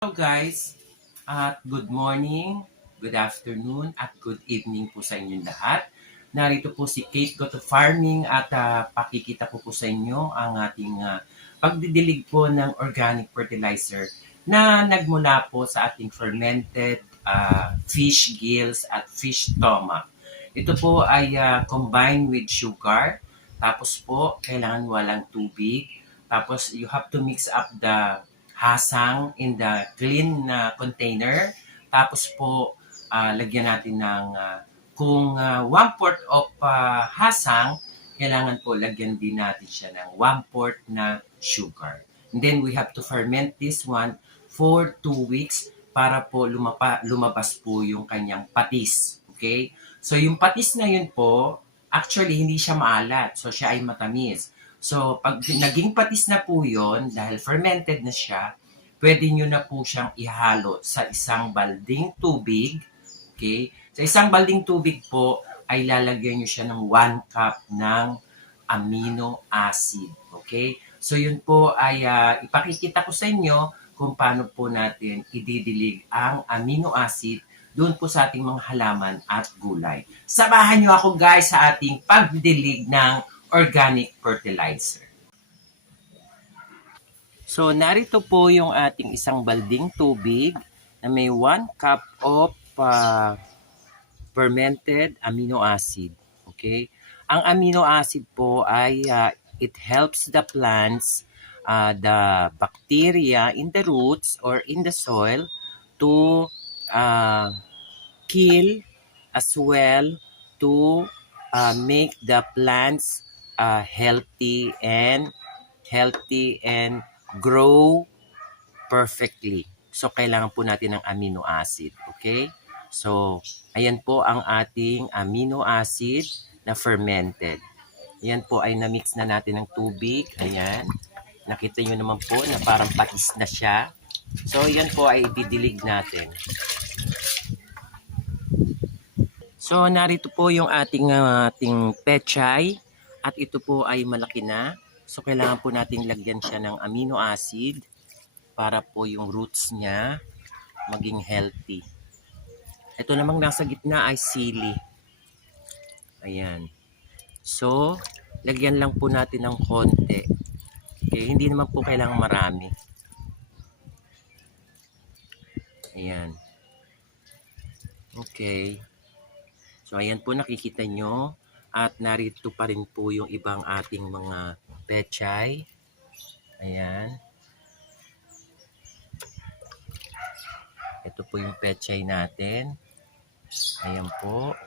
Hello guys, at good morning, good afternoon, at good evening po sa inyong lahat. Narito po si Kate Go to Farming at pakikita ko po sa inyo ang ating pagdidilig po ng organic fertilizer na nagmula po sa ating fermented fish gills at fish stomach. Ito po ay combined with sugar, tapos po kailangan walang tubig, tapos you have to mix up the hasang in the clean na container. Tapos po, lagyan natin ng kung 1/4 of hasang, kailangan po lagyan din natin siya ng 1/4 na sugar. And then we have to ferment this one for 2 weeks para po lumabas po yung kanyang patis. Okay? So yung patis na yun po, actually hindi siya maalat. So siya ay matamis. So, pag naging patis na po yun, dahil fermented na siya, pwede nyo na po siyang ihalo sa isang balding tubig. Okay? Sa isang balding tubig po, ay lalagyan nyo siya ng 1 cup ng amino acid. Okay? So, yun po ay ipakikita ko sa inyo kung paano po natin ididilig ang amino acid doon po sa ating mga halaman at gulay. Samahan nyo ako guys sa ating pagdidilig ng organic fertilizer. So, narito po yung ating isang balding tubig na may 1 cup of fermented amino acid. Okay? Ang amino acid po ay it helps the plants, the bacteria in the roots or in the soil to kill as well to make the plants healthy and grow perfectly. So, kailangan po natin ng amino acid. Okay? So, ayan po ang ating amino acid na fermented. Ayan po ay na-mix na natin ng tubig. Ayan. Nakita nyo naman po na parang patis na siya. So, ayan po ay ididilig natin. So, narito po yung ating pechay at ito po ay malaki na. So, kailangan po nating lagyan siya ng amino acid para po yung roots niya maging healthy. Ito namang nasa gitna ay sili. Ayan. So, lagyan lang po natin ng konti. Okay, hindi naman po kailangang marami. Ayan. Okay. So, ayan po nakikita nyo. At narito pa rin po yung ibang ating mga pechay. Ayan. Ito po yung pechay natin. Ayan po.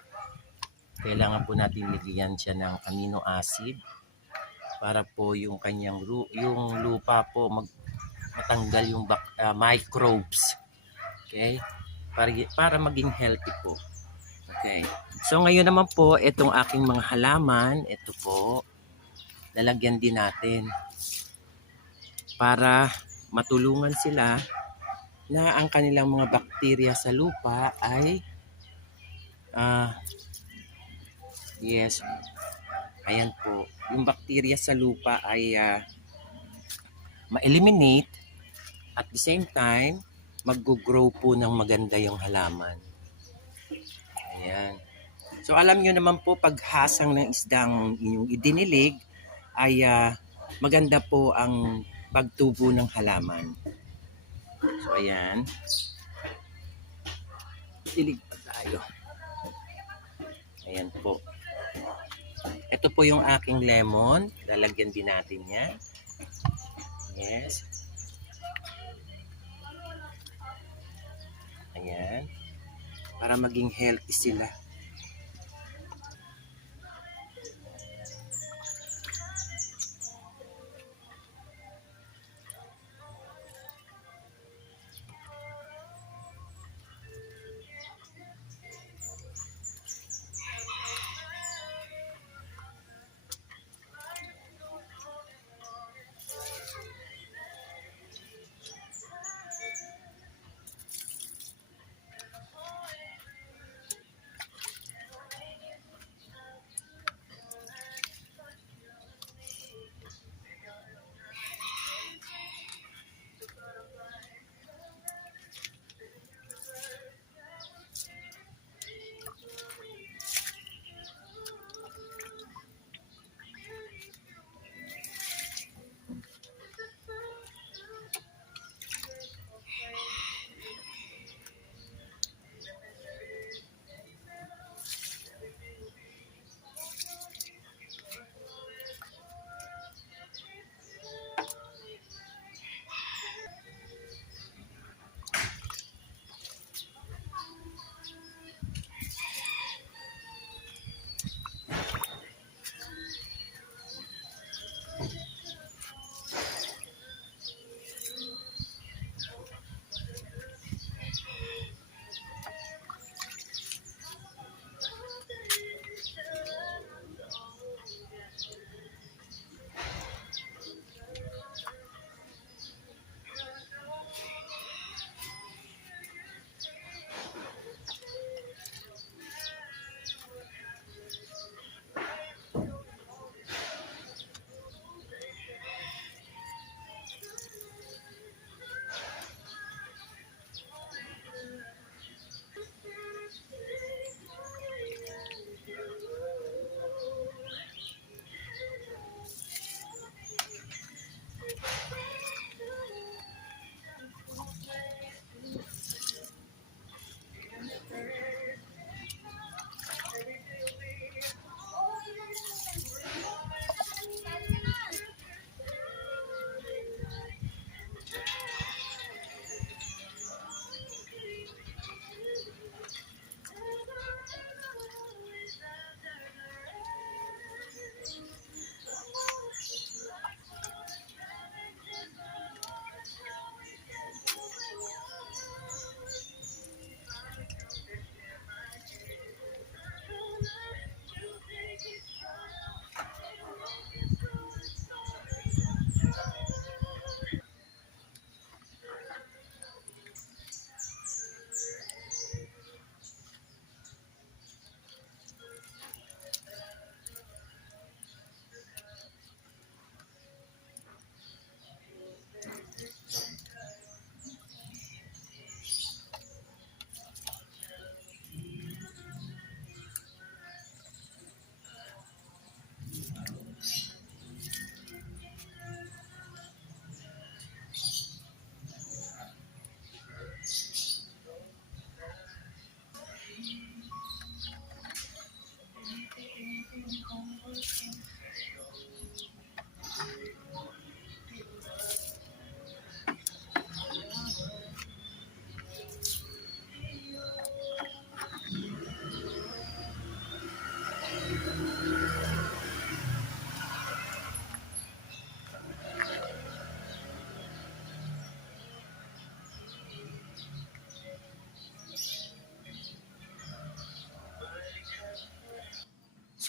Kailangan po natin lagyan siya ng amino acid para po yung kanyang yung lupa po matanggal yung microbes. Okay? Para maging healthy po. Okay. So ngayon naman po, itong aking mga halaman, ito po, lalagyan din natin para matulungan sila na ang kanilang mga bakterya sa lupa ay yes, ayan po, yung bakterya sa lupa ay ma-eliminate at the same time mag-grow po ng maganda yung halaman. Ayan. So alam nyo naman po paghasang ng isdang yung idinilig ay maganda po ang pagtubo ng halaman. So ayan. Dilig pa tayo. Ayan po. Ito po yung aking lemon. Lalagyan din natin yan. Yes. Ayan. Para maging healthy sila.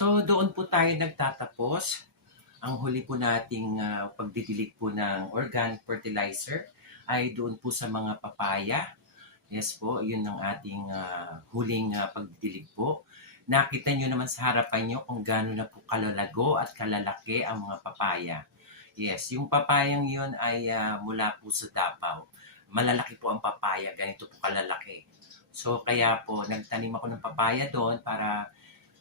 So doon po tayo nagtatapos. Ang huli po nating pagdidilig po ng organic fertilizer ay doon po sa mga papaya. Yes po, yun ang ating huling pagdidilig po. Nakita nyo naman sa harapan nyo kung gaano na po kalalago at kalalaki ang mga papaya. Yes, yung papayang yun ay mula po sa Davao. Malalaki po ang papaya, ganito po kalalaki. So kaya po, nagtanim ako ng papaya doon para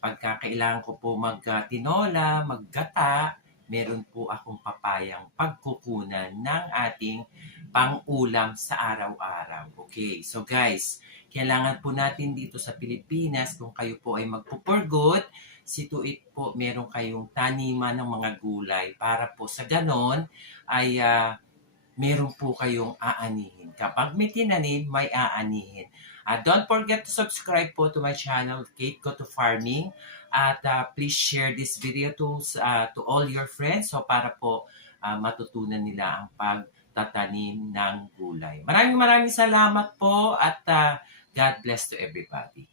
pagka kailangan ko po magtinola, maggata, meron po akong papayang pagkukunan ng ating pang-ulam sa araw-araw. Okay, so guys, kailangan po natin dito sa Pilipinas, kung kayo po ay magpupurgot, situit po meron kayong taniman ng mga gulay para po sa ganon ay meron po kayong aanihin. Kapag may tinanim, may aanihin. Don't forget to subscribe po to my channel, Kate Go to Farming. At please share this video to all your friends so para po matutunan nila ang pagtatanim ng gulay. Maraming salamat po at God bless to everybody.